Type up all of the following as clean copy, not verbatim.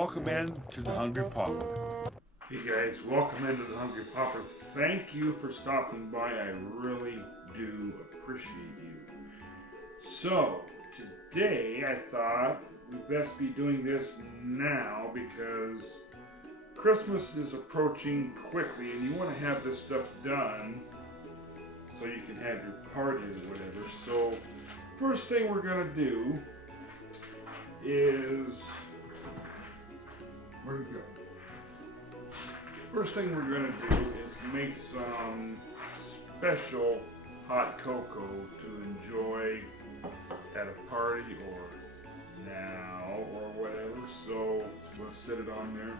welcome in to the Hungry Pauper. Hey guys, welcome into the Hungry Pauper. Thank you for stopping by. I really do appreciate you. So, today I thought we'd best be doing this now because Christmas is approaching quickly and you want to have this stuff done so you can have your party or whatever. So, first thing we're going to do is, where'd it go? First thing we're going to do is make some special hot cocoa to enjoy at a party or now or whatever. So let's set it on there.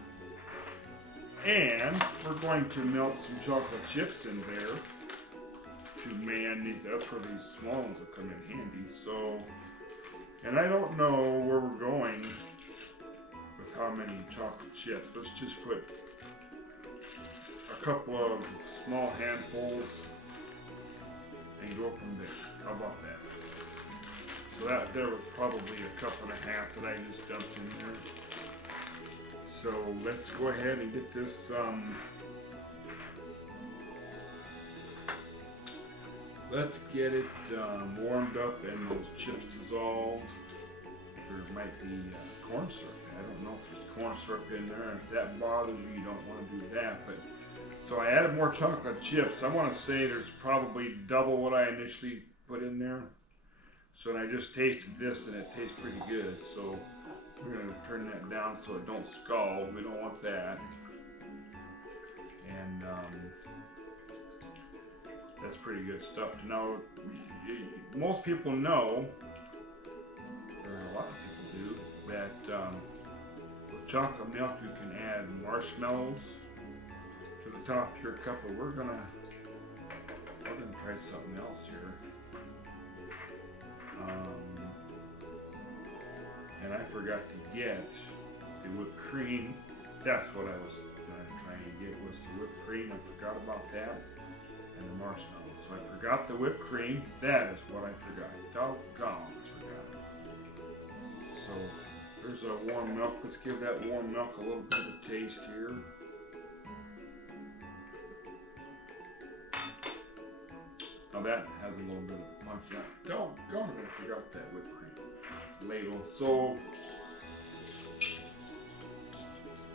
And we're going to melt some chocolate chips in there to man, that's where these small ones will come in handy. So, and I don't know where we're going with how many chocolate chips. Let's just put a couple of small handfuls and go from there. How about that? So that there was probably a cup and a half that I just dumped in there. So let's go ahead and get this let's get it warmed up and those chips dissolved. There might be corn syrup. I don't know if there's corn syrup in there. If that bothers you, you don't want to do that. But so I added more chocolate chips. I want to say there's probably double what I initially put in there. So I just tasted this and it tastes pretty good. So we're going to turn that down so it don't scald. We don't want that. And that's pretty good stuff. Now, most people know, or a lot of people do, that with chocolate milk you can add marshmallows to the top of your cup, but we're gonna try something else here. And I forgot to get the whipped cream. That's what I was trying to get, was the whipped cream. I forgot about that. And the marshmallows. So I forgot the whipped cream. That is what I forgot. Doggone, I forgot it. So there's a warm milk. Let's give that warm milk a little bit of a taste here. Now that has a little bit of punch. Yeah, doggone it, I forgot that whipped cream ladle. So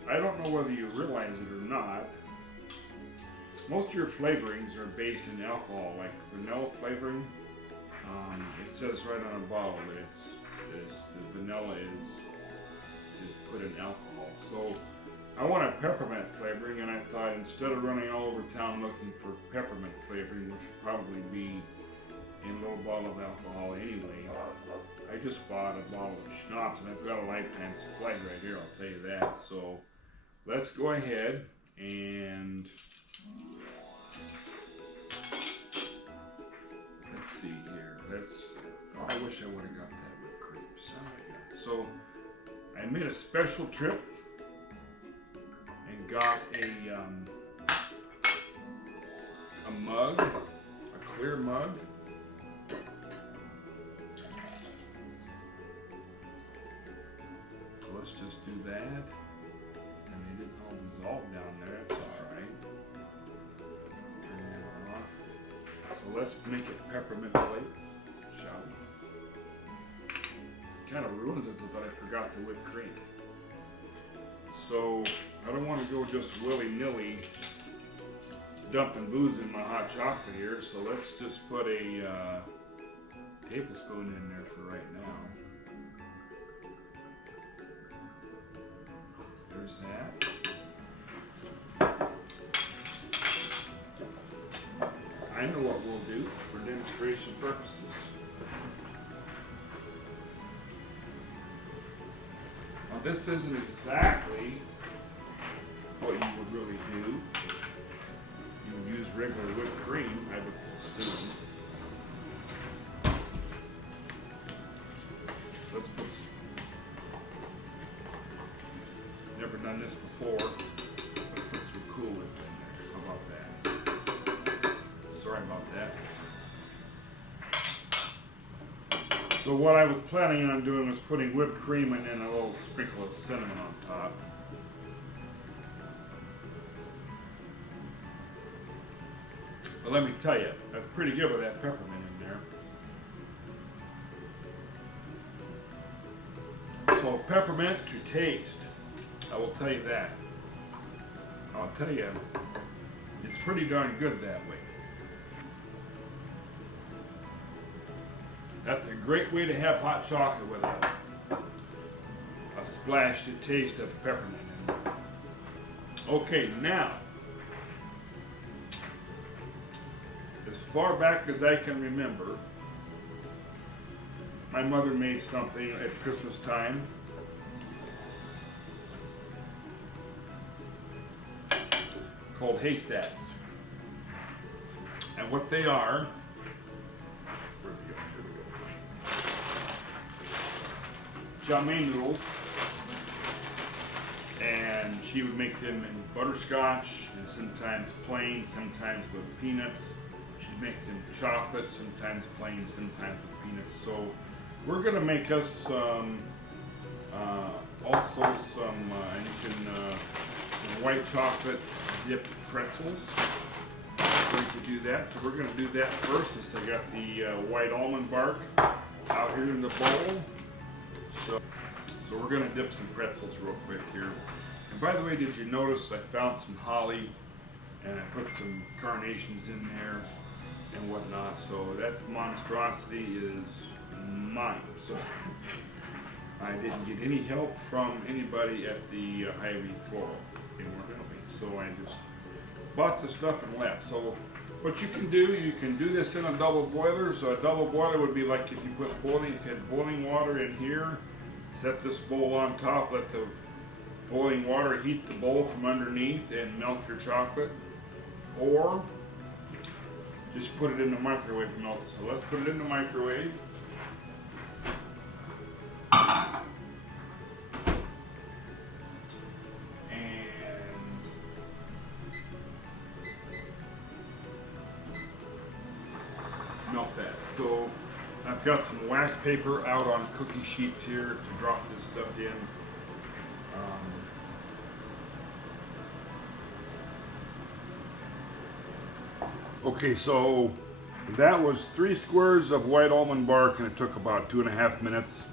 I don't know whether you realize it or not. Most of your flavorings are based in alcohol, like vanilla flavoring. It says right on a bottle that the vanilla is put in alcohol. So I want a peppermint flavoring, and I thought instead of running all over town looking for peppermint flavoring, which should probably be in a little bottle of alcohol anyway, I just bought a bottle of schnapps, and I've got a lifetime supply right here, I'll tell you that. So let's go ahead and let's see here. Oh, I wish I would have got that whipped cream. So I made a special trip and got a mug, a clear mug. So let's just do that. And they didn't all dissolve down there. That's all right. Turn that off. So let's make it peppermint flavored, shall we? Kind of ruined it that I forgot the whipped cream. So I don't want to go just willy-nilly dumping booze in my hot chocolate here. So let's just put a tablespoon in there for right now. There's that. I know what we'll do for demonstration purposes. Now this isn't exactly what you would really do. You would use regular whipped cream, I would assume. Let's put, never done this before. Let's put some Cool Whip in there. How about that? Sorry about that. So what I was planning on doing was putting whipped cream and then a little sprinkle of cinnamon on top. But let me tell you, that's pretty good with that peppermint in there. So peppermint to taste, I will tell you that. I'll tell you, it's pretty darn good that way. That's a great way to have hot chocolate with a splash to taste of peppermint in it. Okay, now, as far back as I can remember, my mother made something at Christmas time called haystacks. And what they are, Chow noodles, and she would make them in butterscotch and sometimes plain, sometimes with peanuts. She'd make them chocolate, sometimes plain, sometimes with peanuts. So we're gonna make us some, also some, white chocolate dipped pretzels. We're going to do that. So we're gonna do that first. Since I got the white almond bark out here in the bowl. So we're going to dip some pretzels real quick here. And by the way, did you notice I found some holly and I put some carnations in there and whatnot. So that monstrosity is mine. So I didn't get any help from anybody at the Hy-Vee Floral. They weren't helping. So I just bought the stuff and left. So what you can do this in a double boiler. So a double boiler would be like if you put boiling water in here. Set this bowl on top, let the boiling water heat the bowl from underneath and melt your chocolate. Or just put it in the microwave and melt it. So let's put it in the microwave. And melt that. So I've got some wax paper out on cookie sheets here to drop this stuff in. Okay, so that was 3 squares of white almond bark, and it took about 2.5 minutes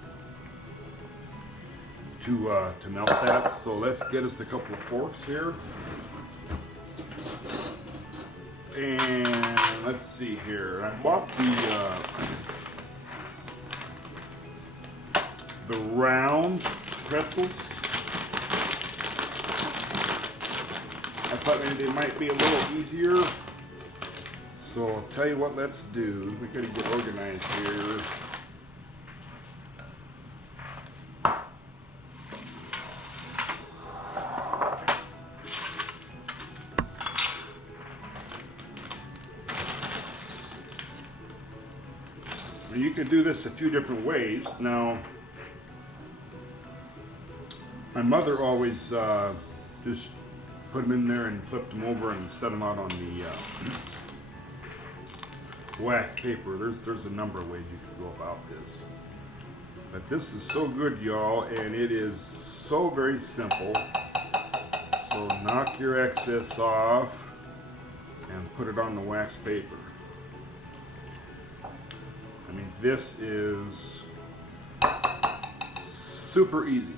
to melt that. So let's get us a couple of forks here. And let's see here. I bought the round pretzels. I thought maybe they might be a little easier. So I'll tell you what, let's do. We gotta get organized here. You can do this a few different ways. Now, my mother always just put them in there and flipped them over and set them out on the wax paper. There's a number of ways you can go about this. But this is so good, y'all, and it is so very simple. So knock your excess off and put it on the wax paper. I mean, this is super easy.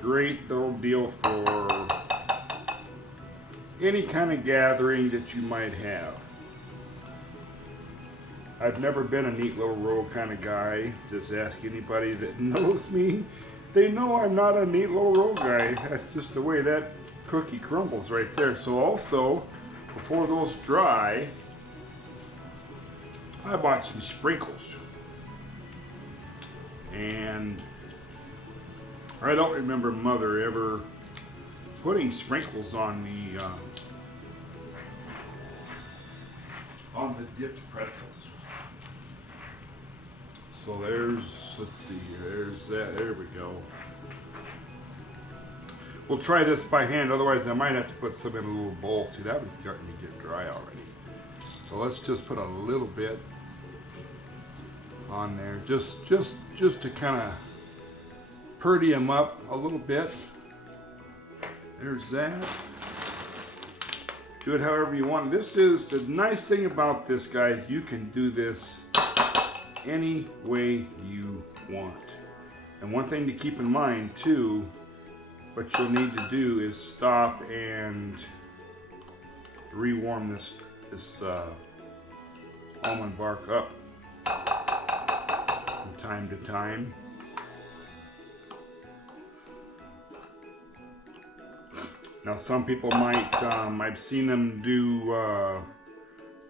Great little deal for any kind of gathering that you might have. I've never been a neat little roll kind of guy. Just ask anybody that knows me. They know I'm not a neat little roll guy. That's just the way that cookie crumbles right there. So also, before those dry, I bought some sprinkles. And I don't remember Mother ever putting sprinkles on the dipped pretzels. So there's, let's see here, there's that, there we go. We'll try this by hand, otherwise I might have to put some in a little bowl. See, that was starting to get dry already. So let's just put a little bit on there, just to kind of purdy them up a little bit. There's that. Do it however you want. This is the nice thing about this, guys. You can do this any way you want. And one thing to keep in mind too, what you'll need to do is stop and rewarm this almond bark up from time to time. Now some people might, I've seen them do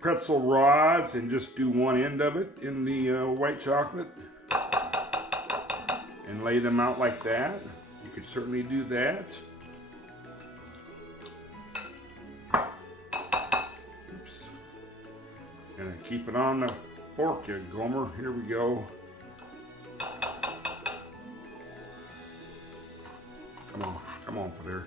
pretzel rods and just do one end of it in the white chocolate and lay them out like that. You could certainly do that. Oops. Gonna keep it on the fork, you Gomer. Here we go. Come on, there.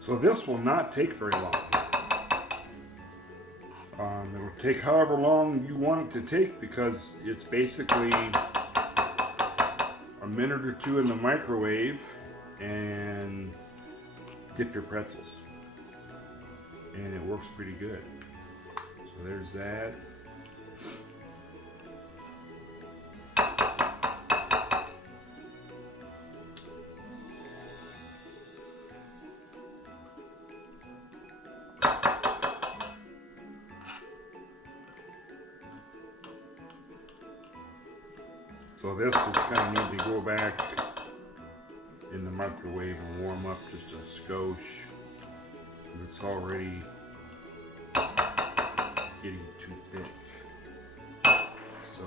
So this will not take very long. It'll take however long you want it to take because it's basically a minute or two in the microwave and dip your pretzels. And it works pretty good. So there's that. So this is going to need to go back in the microwave and warm up just a skosh. It's already getting too thick. So,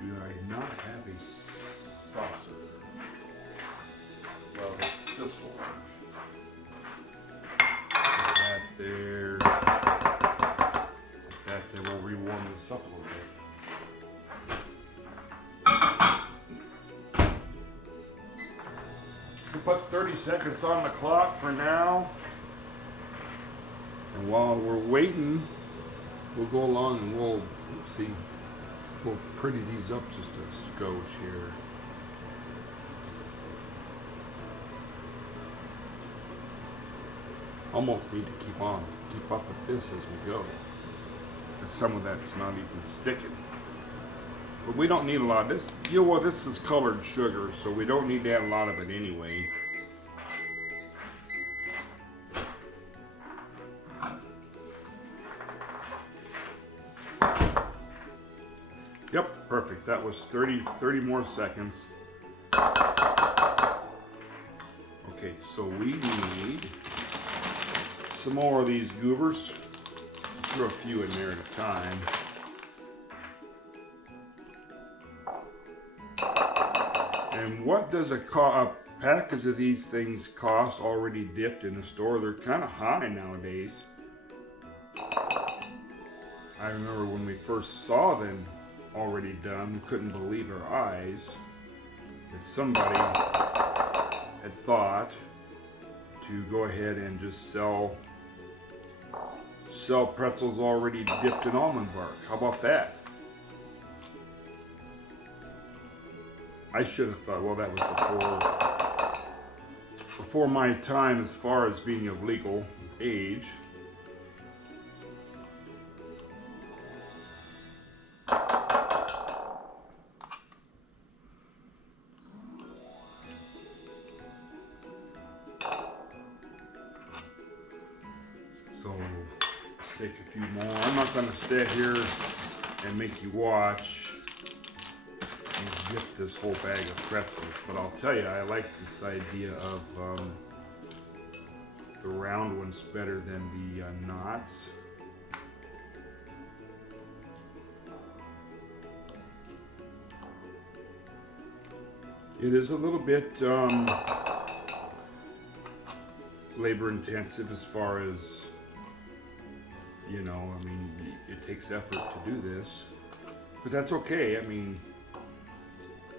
do I not have a saucer? Well, this will work. Put that there. Put that there. We'll rewarm this up a little bit. We'll put 30 seconds on the clock for now. And while we're waiting, we'll go along and we'll pretty these up just a skosh here. Almost need to keep up with this as we go. And some of that's not even sticking. But we don't need a lot of this. You know what, this is colored sugar, so we don't need to add a lot of it anyway. Yep, perfect. That was 30 more seconds. Okay, so we need some more of these goobers. Throw a few in there at a time. And what does a package of these things cost already dipped in the store? They're kind of high nowadays. I remember when we first saw them already done, we couldn't believe our eyes that somebody had thought to go ahead and just sell pretzels already dipped in almond bark. How about that? I should have thought, well, that was before my time as far as being of legal age. So let's take a few more. I'm not going to stay here. I'm not going to sit here and wait for this to cool. I'm going to go ahead and and make you watch and get this whole bag of pretzels. But I'll tell you, I like this idea of the round ones better than the knots. It is a little bit labor intensive as far as, you know, I mean, it takes effort to do this, but that's okay. I mean,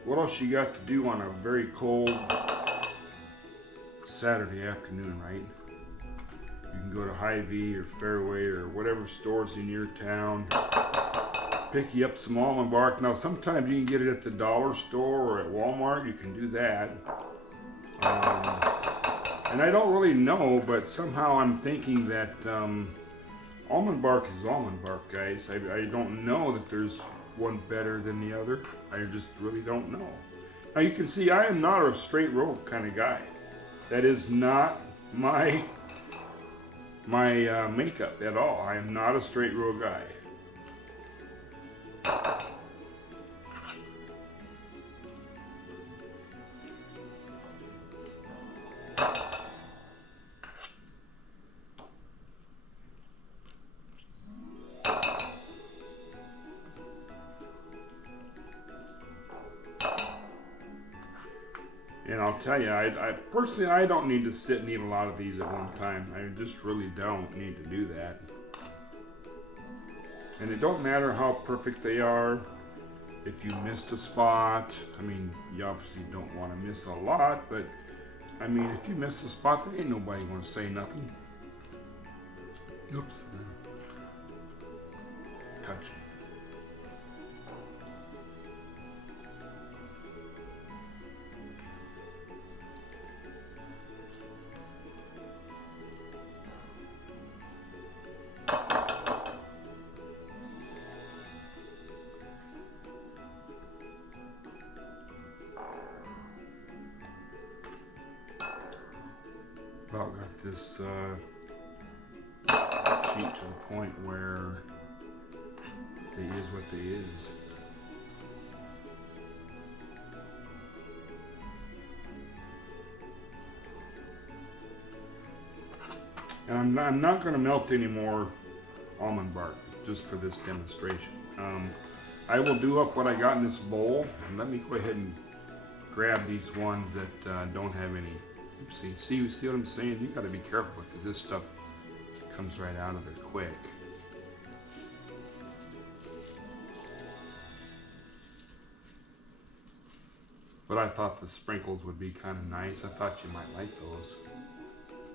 what else you got to do on a very cold Saturday afternoon, right? You can go to Hy-Vee or Fairway or whatever stores in your town, pick you up some almond bark. Now sometimes you can get it at the dollar store or at Walmart. You can do that. And I don't really know, but somehow I'm thinking that almond bark is almond bark, guys. I don't know that there's one better than the other. I just really don't know. Now you can see I am not a straight row kind of guy. That is not my makeup at all. I am not a straight row guy. And I'll tell you, I personally, I don't need to sit and eat a lot of these at one time. I just really don't need to do that. And it don't matter how perfect they are. If you missed a spot, I mean, you obviously don't want to miss a lot, but I mean, if you missed a spot, there ain't nobody going to say nothing. Oops. Touch. About got this sheet to the point where they is what they is. And I'm not going to melt any more almond bark just for this demonstration. I will do up what I got in this bowl, and let me go ahead and grab these ones that don't have any. Oopsie. See what I'm saying? You got to be careful because this stuff comes right out of there quick. But I thought the sprinkles would be kind of nice. I thought you might like those.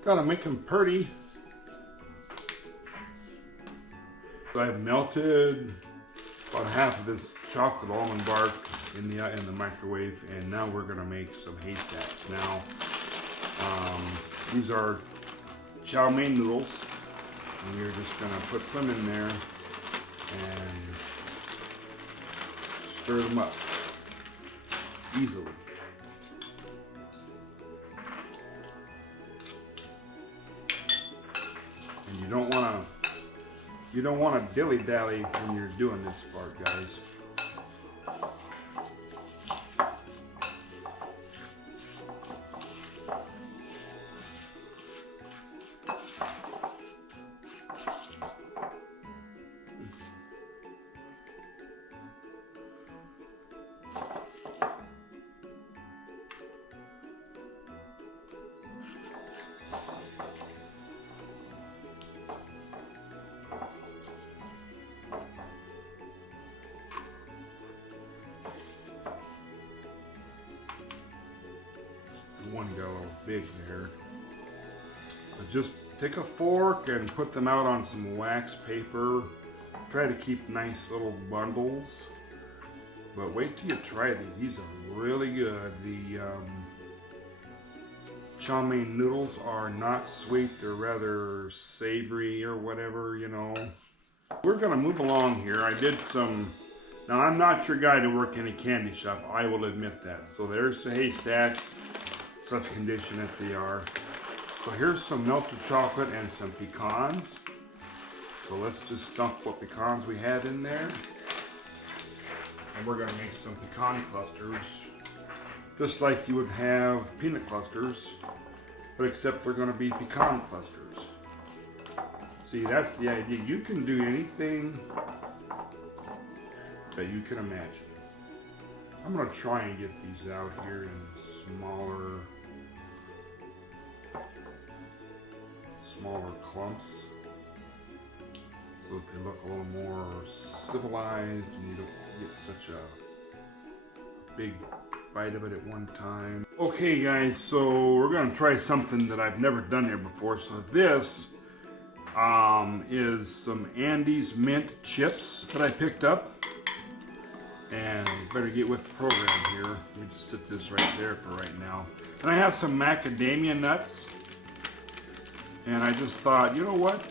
Gotta make them pretty. So I've melted about half of this chocolate almond bark in the microwave, and now we're gonna make some haystacks. Now, these are chow mein noodles, and we're just gonna put some in there and stir them up easily. And you don't wanna dilly-dally when you're doing this part, guys. One got a little big there. But just take a fork and put them out on some wax paper. Try to keep nice little bundles. But wait till you try these. These are really good. The chow mein noodles are not sweet. They're rather savory or whatever, you know. We're gonna move along here. I did some. Now I'm not your guy to work in a candy shop. I will admit that. So there's the haystacks. Such condition that they are. So here's some melted chocolate and some pecans. So let's just dump what pecans we have in there. And we're gonna make some pecan clusters, just like you would have peanut clusters, but except they're gonna be pecan clusters. See, that's the idea. You can do anything that you can imagine. I'm gonna try and get these out here in smaller clumps, so that they look a little more civilized and you don't get such a big bite of it at one time. Okay guys, so we're gonna try something that I've never done here before. So this is some Andes mint chips that I picked up, and better get with the program here. Let me just set this right there for right now. And I have some macadamia nuts, and I just thought, you know what,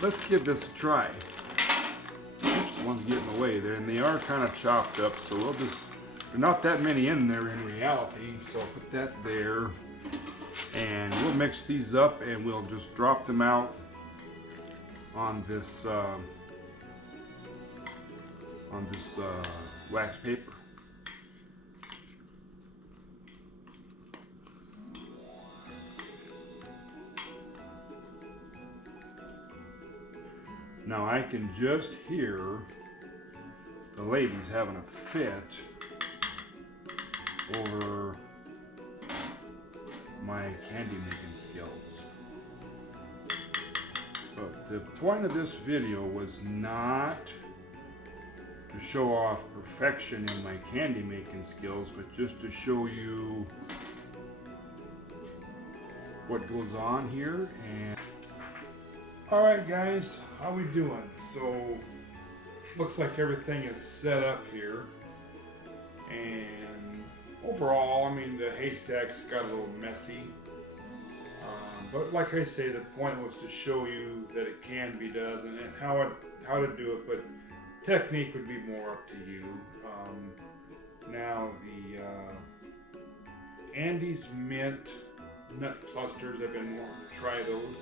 let's give this a try. Oops, one's getting away there, and they are kind of chopped up, so we'll just, there's not that many in there in reality, so I'll put that there. And we'll mix these up and we'll just drop them out on this wax paper. Now I can just hear the ladies having a fit over my candy making skills. But the point of this video was not to show off perfection in my candy making skills, but just to show you what goes on here. And alright guys, how we doing? So looks like everything is set up here, and overall, I mean, the haystacks got a little messy, but like I say, the point was to show you that it can be done and how to do it, but technique would be more up to you. Now the Andes mint nut clusters, I've been wanting to try those,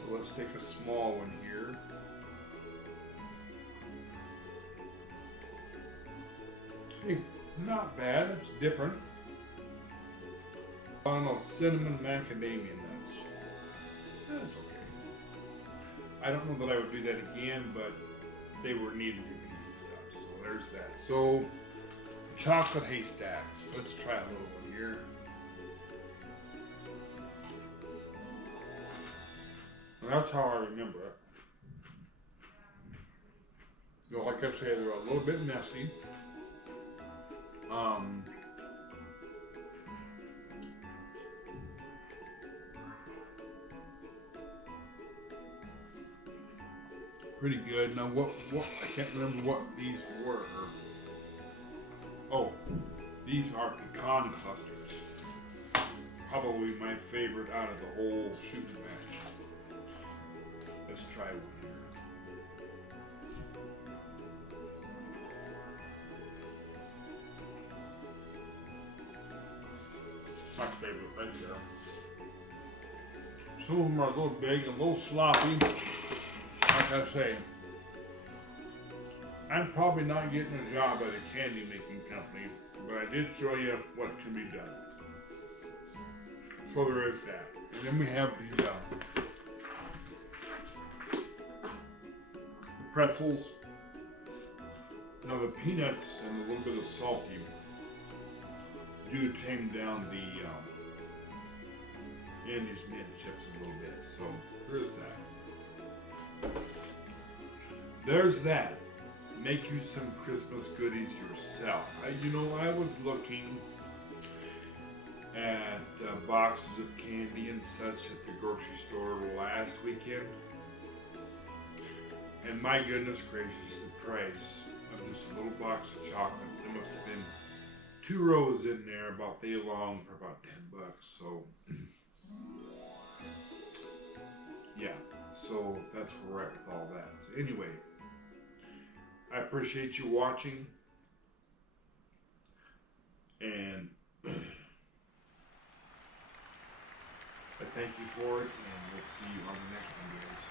so let's take a small one here. Hey, not bad, it's different. I don't know, cinnamon macadamia nuts. That's okay. I don't know that I would do that again, but they were needed to be used up, so there's that. So, chocolate haystacks. Let's try a little one here. And that's how I remember it. You know, like I say, they're a little bit messy. Pretty good. Now what I can't remember what these were. Oh, these are pecan clusters. Probably my favorite out of the whole shooting match. Let's try one here. My favorite right there. Some of them are a little big and a little sloppy. Like I say, I'm probably not getting a job at a candy making company, but I did show you what can be done. So there is that. And then we have the pretzels. Now the peanuts and a little bit of salty do tame down the Andes mint chips a little bit. So there's that. There's that. Make you some Christmas goodies yourself. You know, I was looking at boxes of candy and such at the grocery store last weekend, and my goodness gracious, the price of just a little box of chocolates. There must have been 2 rows in there about day long for about $10. So yeah, so that's where we're at with all that. So anyway, I appreciate you watching, and I thank you for it, and we'll see you on the next one, guys.